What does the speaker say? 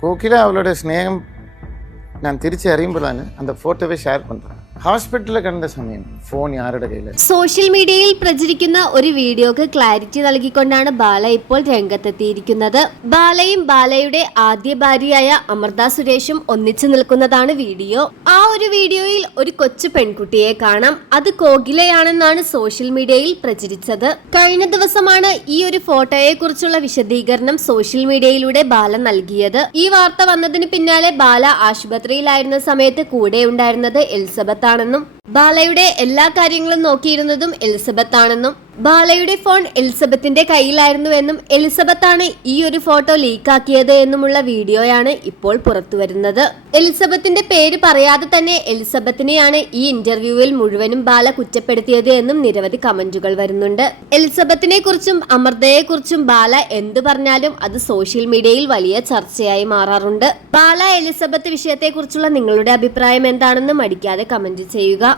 கோகிலா அவளோட ஸ்நேகம் நான் திருச்சி அறியும்போது அந்த ஃபோட்டோவை ஷேர் பண்ணுறேன். ഹോസ്പിറ്റലിൽ കണ്ട സമയം ഫോൺ ആരുടെ കയ്യിൽ? സോഷ്യൽ മീഡിയയിൽ പ്രചരിക്കുന്ന ഒരു വീഡിയോക്ക് ക്ലാരിറ്റി നൽകിക്കൊണ്ടാണ് ബാല ഇപ്പോൾ രംഗത്തെത്തിയിരിക്കുന്നത്. ബാലയും ബാലയുടെ ആദ്യ ഭാര്യയായ അമൃത സുരേഷും ഒന്നിച്ചു നിൽക്കുന്നതാണ് വീഡിയോ. ആ ഒരു വീഡിയോയിൽ ഒരു കൊച്ചു പെൺകുട്ടിയെ കാണാം. അത് കോകിലയാണെന്നാണ് സോഷ്യൽ മീഡിയയിൽ പ്രചരിച്ചത്. കഴിഞ്ഞ ദിവസമാണ് ഈ ഒരു ഫോട്ടോയെ കുറിച്ചുള്ള വിശദീകരണം സോഷ്യൽ മീഡിയയിലൂടെ ബാല നൽകിയത്. ഈ വാർത്ത വന്നതിന് പിന്നാലെ ബാല ആശുപത്രിയിലായിരുന്ന സമയത്ത് കൂടെ ഉണ്ടായിരുന്നത് എലിസബത്ത് ആണെന്നും ബാലയുടെ എല്ലാ കാര്യങ്ങളും നോക്കിയിരുന്നതും എലിസബത്ത് ആണെന്നും ബാലയുടെ ഫോൺ എലിസബത്തിന്റെ കയ്യിലായിരുന്നുവെന്നും എലിസബത്താണ് ഈ ഒരു ഫോട്ടോ ലീക്കാക്കിയത് എന്നുമുള്ള വീഡിയോയാണ് ഇപ്പോൾ പുറത്തു വരുന്നത്. എലിസബത്തിന്റെ പേര് പറയാതെ തന്നെ എലിസബത്തിനെയാണ് ഈ ഇന്റർവ്യൂവിൽ മുഴുവനും ബാല കുറ്റപ്പെടുത്തിയത് എന്നും നിരവധി കമന്റുകൾ വരുന്നുണ്ട്. എലിസബത്തിനെ കുറിച്ചും അമൃതയെ കുറിച്ചും ബാല എന്ത് പറഞ്ഞാലും അത് സോഷ്യൽ മീഡിയയിൽ വലിയ ചർച്ചയായി മാറാറുണ്ട്. ബാല എലിസബത്ത് വിഷയത്തെ കുറിച്ചുള്ള നിങ്ങളുടെ അഭിപ്രായം എന്താണെന്ന് മടിക്കാതെ കമന്റ് ചെയ്യുക.